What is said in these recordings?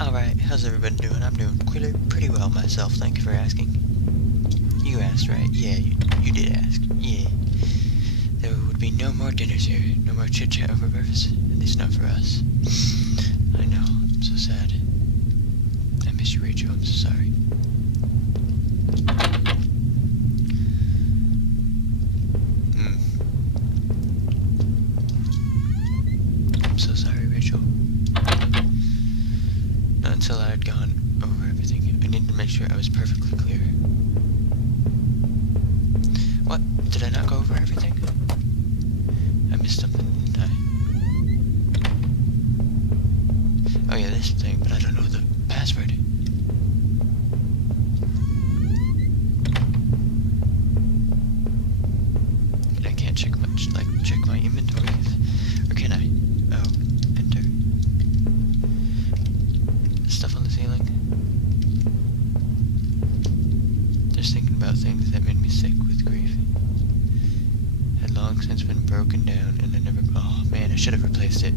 Alright, how's everybody doing? I'm doing pretty well myself, thank you for asking. You asked, right? Yeah, you did ask. Yeah. There would be no more dinners here, no more chit-chat over breakfast, at least not for us. I know, I'm so sad. I miss you, Rachel, I'm so sorry. I'm so sorry, Rachel. Not until I had gone over everything. I needed to make sure I was perfectly clear. What? Did I not go over everything? I missed something, didn't I? Oh yeah, this thing, but I don't know the password. And I can't check my inventory. Or can I? Oh, enter. Stuff on the ceiling. Just thinking about things that made me sick with grief. Had long since been broken down, and I never. Oh man, I should have replaced it.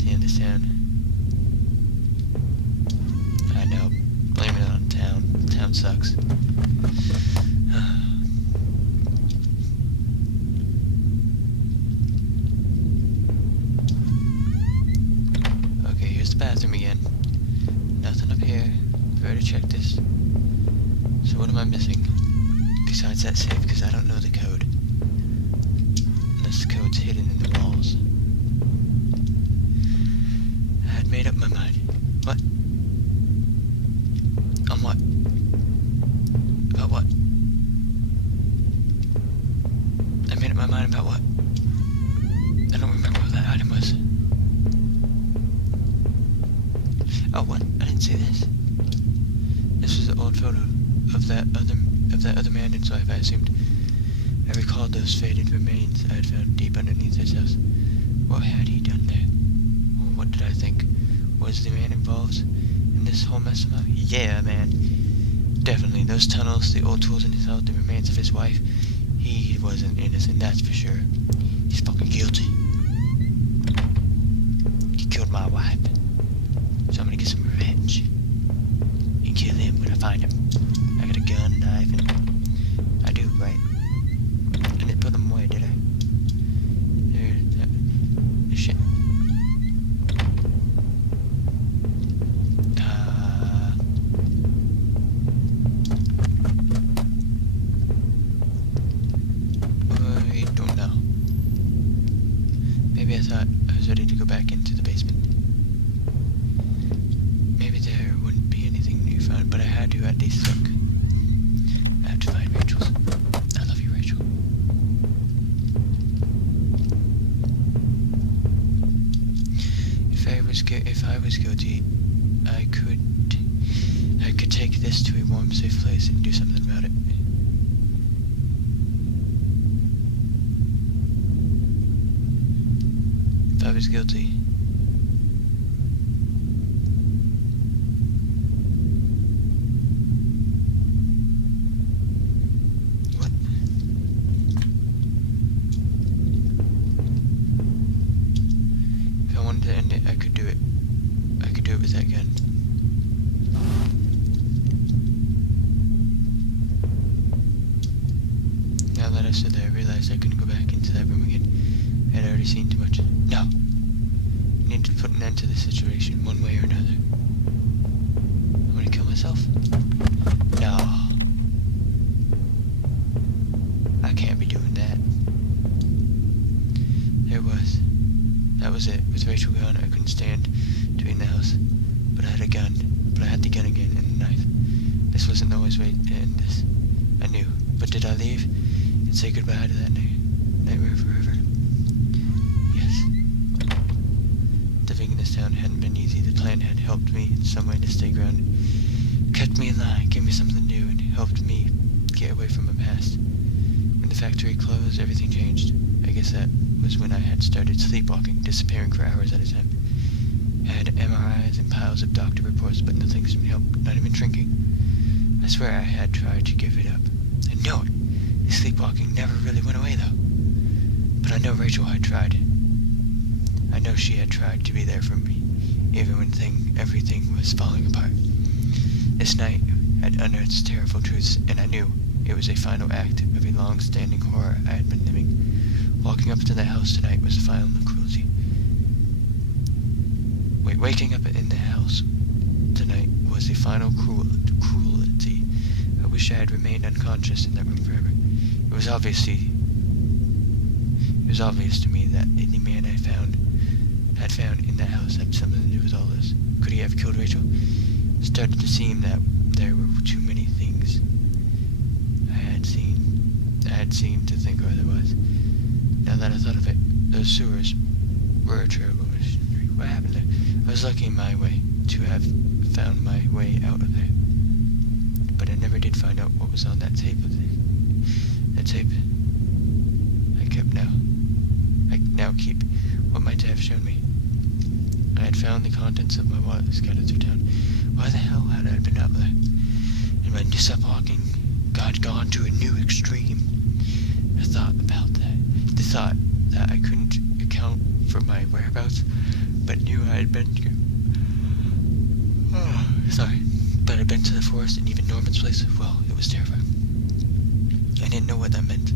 To end this town. I know. Blaming it on town. Town sucks. Okay, here's the bathroom again. Nothing up here. I've already checked this. So what am I missing? Besides that safe, because I don't know the code. Unless the code's hidden in the walls. I had made up my mind. What? On what? About what? I made up my mind about what? I don't remember what that item was. Oh, what? I didn't see this. This was an old photo of that other man in his wife, I assumed. I recalled those faded remains I had found deep underneath his house. What had he done there? What did I think? Was the man involved in this whole mess somehow? Yeah, man. Definitely. Those tunnels, the old tools in his house, the remains of his wife. He wasn't innocent, that's for sure. He's fucking guilty. He killed my wife. So I'm gonna get some revenge. And kill him when I find him. I got a gun, a knife, and I do, right? I didn't put them away, did I? There, shit. I don't know. Maybe I thought I was ready to go back into the basement. Maybe there wouldn't be anything new found, but I had to at least look. I have to find Rachel's. I love you, Rachel. If I was guilty, I could take this to a warm, safe place and do something about it. If I was guilty. What? If I wanted to end it, I could do it. I could do it with that gun. Now that I stood there, I realized I couldn't go back into that room again. I had already seen too much. No! I need to put an end to this situation, one way or another. I'm gonna kill myself? No. I can't be doing that. There it was. That was it. With Rachel gone, I couldn't stand to be in the house. But I had a gun. But I had the gun again and the knife. This wasn't the always way to end this. I knew. But did I leave and say goodbye to that nightmare forever? Yes. Living in this town hadn't been easy. The plan had helped me in some way to stay grounded. Kept me in line, gave me something new, and helped me get away from my past. When the factory closed, everything changed. I guess that was when I had started sleepwalking, disappearing for hours at a time. I had MRIs and piles of doctor reports, but nothing seemed to help, not even drinking. I swear I had tried to give it up. I know it. The sleepwalking never really went away, though. But I know Rachel had tried. I know she had tried to be there for me, even when everything was falling apart. This night had unearthed terrible truths, and I knew it was a final act of a long-standing horror I had been living. Walking up to the house tonight was the final cruelty. Waking up in the house tonight was the final cruelty. I wish I had remained unconscious in that room forever. It was obvious to me that the man had found in that house had something to do with all this. Could he have killed Rachel? It started to seem that there were too many things I had seemed to think otherwise. Now that I thought of it, those sewers were a terrible mystery. What happened there? I was lucky in my way to have found my way out of there, but I never did find out what was on that tape. That tape I now keep what might have shown me. I had found the contents of my wallet scattered through town. Why the hell had I been out there? And my sleepwalking had gone to a new extreme. I thought about that. The thought that I couldn't account for my whereabouts, but knew I had been but I'd been to the forest and even Norman's place. Well, it was terrifying. I didn't know what that meant,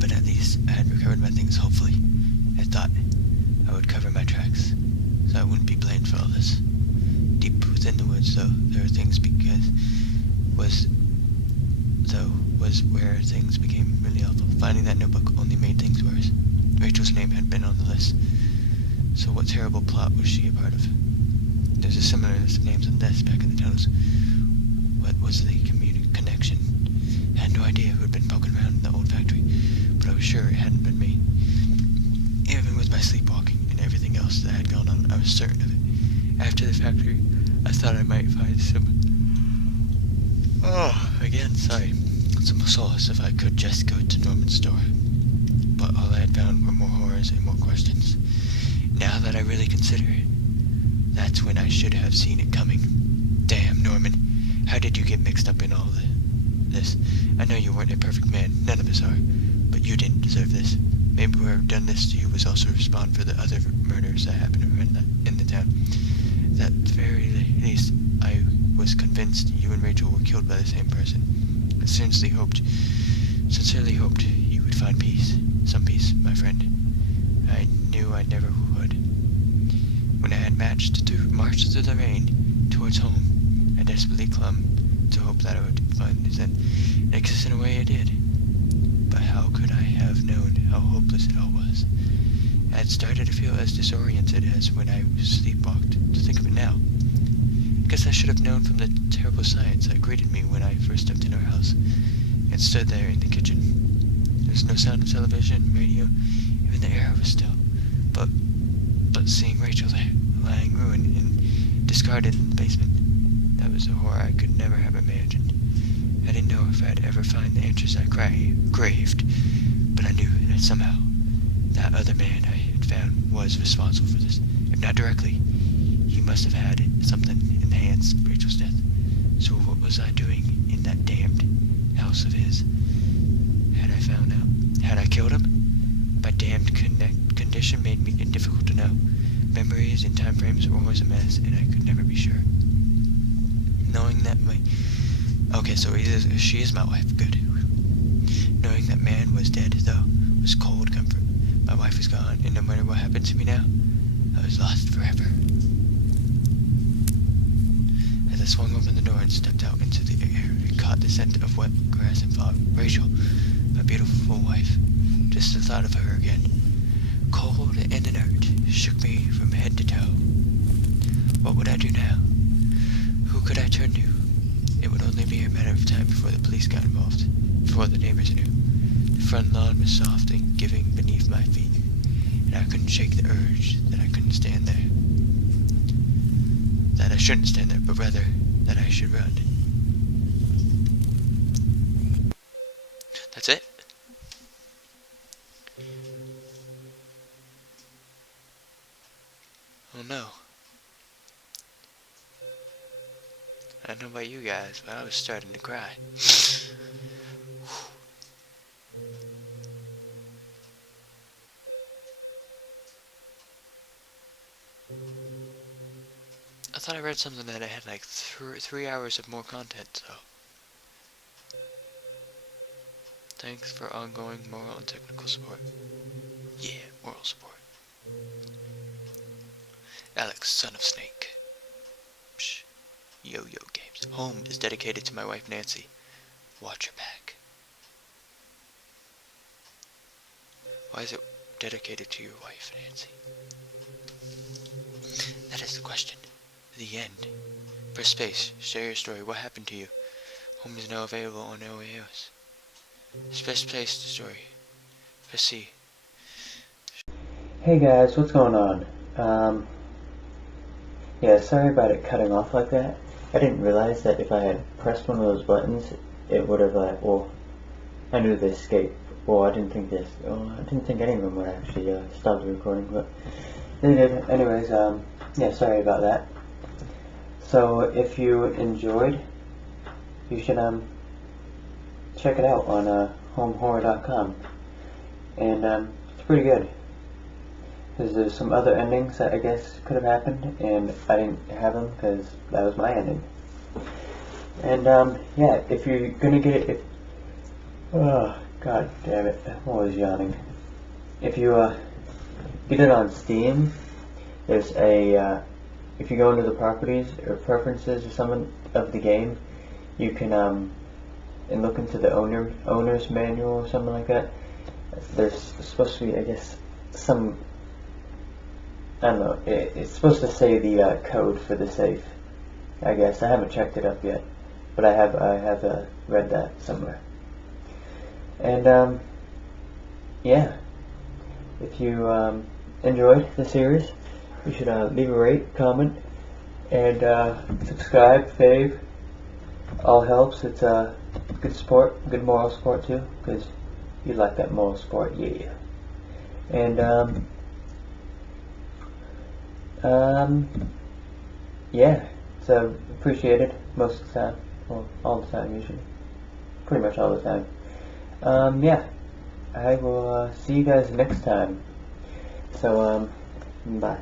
but at least I had recovered my things, hopefully. I thought I would cover my tracks, so I wouldn't be blamed for all this. Deep within the woods, though, there were things was where things became really awful. Finding that notebook only made things worse. Rachel's name had been on the list. So what terrible plot was she a part of? There's a similar list of names on the desk back in the tunnels. What was the connection? I had no idea who had been poking around in the old factory, but I was sure it hadn't been me. Even with my sleepwalking and everything else that had gone on, I was certain of it. After the factory, I thought I might find some solace if I could just go to Norman's store. But all I had found were more horrors and more questions. Now that I really consider it, that's when I should have seen it coming. Damn, Norman, how did you get mixed up in all this? I know you weren't a perfect man, none of us are, but you didn't deserve this. Maybe whoever done this to you was also responsible for the other murders that happened in the town. At the very least, I was convinced you and Rachel were killed by the same person. I sincerely hoped you would find peace. Some peace, my friend. I knew I never would. When I had marched through the rain towards home, I desperately clung to hope that I would find his end. It exists in a way I did. But how could I have known how hopeless it all was? I had started to feel as disoriented as when I sleepwalked, to think of it now. I guess I should have known from the terrible silence that greeted me when I first stepped into our house, and stood there in the kitchen. There was no sound of television, radio, even the air was still. But seeing Rachel there, lying ruined and discarded in the basement, that was a horror I could never have imagined. I didn't know if I'd ever find the answers I craved, but I knew that somehow that other man I had found was responsible for this. If not directly, he must have had something enhanced Rachel's death. So what was I doing in that damned house of his? Had I found out? Had I killed him? My damned condition made it difficult to know. Memories and time frames were always a mess, and I could never be sure. Knowing that she is my wife, good. Knowing that man was dead, though, was cold comfort. My wife is gone, and no matter what happened to me now, I was lost forever. As I swung open the door and stepped out into the air, I caught the scent of wet grass and fog. Rachel, my beautiful wife. Just the thought of her again, cold and inert, shook me from head to toe. What would I do now? Who could I turn to? It would only be a matter of time before the police got involved, before the neighbors knew. The front lawn was soft and giving beneath my feet, and I couldn't shake the urge that I couldn't stand there. That I shouldn't stand there, but rather that I should run. That's it? Oh no. I don't know about you guys, but I was starting to cry. thought I read something that it had like 3 hours of more content, so. Thanks for ongoing moral and technical support. Yeah, moral support. Alex, son of Snake. Psh. Yo-Yo Games. Home is dedicated to my wife Nancy. Watch your back. Why is it dedicated to your wife, Nancy? That is the question. The end. Press space. Share your story. What happened to you? Home is now available on OAS. Press place the story. Press C. Hey guys, what's going on? Yeah, sorry about it cutting off like that. I didn't realize that if I had pressed one of those buttons, it would have, well, I knew the escape. Well, I didn't think any of them would actually stop the recording, but they did. Anyways, yeah, sorry about that. So, if you enjoyed, you should, check it out on, homehorror.com. And, it's pretty good. Because there's some other endings that I guess could have happened, and I didn't have them because that was my ending. And, yeah, if you're gonna get it, oh, god damn it, I'm always yawning. If you, get it on Steam, there's a, if you go into the properties or preferences or something of the game, you can, and look into the owner's manual or something like that. There's supposed to be, I guess, some, I don't know, it's supposed to say the code for the safe, I guess. I haven't checked it up yet, but I have read that somewhere. And, yeah, if you enjoyed the series, you should leave a rate, comment, and subscribe, fave. All helps. It's good support, good moral support too, because you like that moral support, yeah. And, yeah, it's appreciated most of the time. Well, all the time usually. Pretty much all the time. Yeah, I will see you guys next time. So, bye.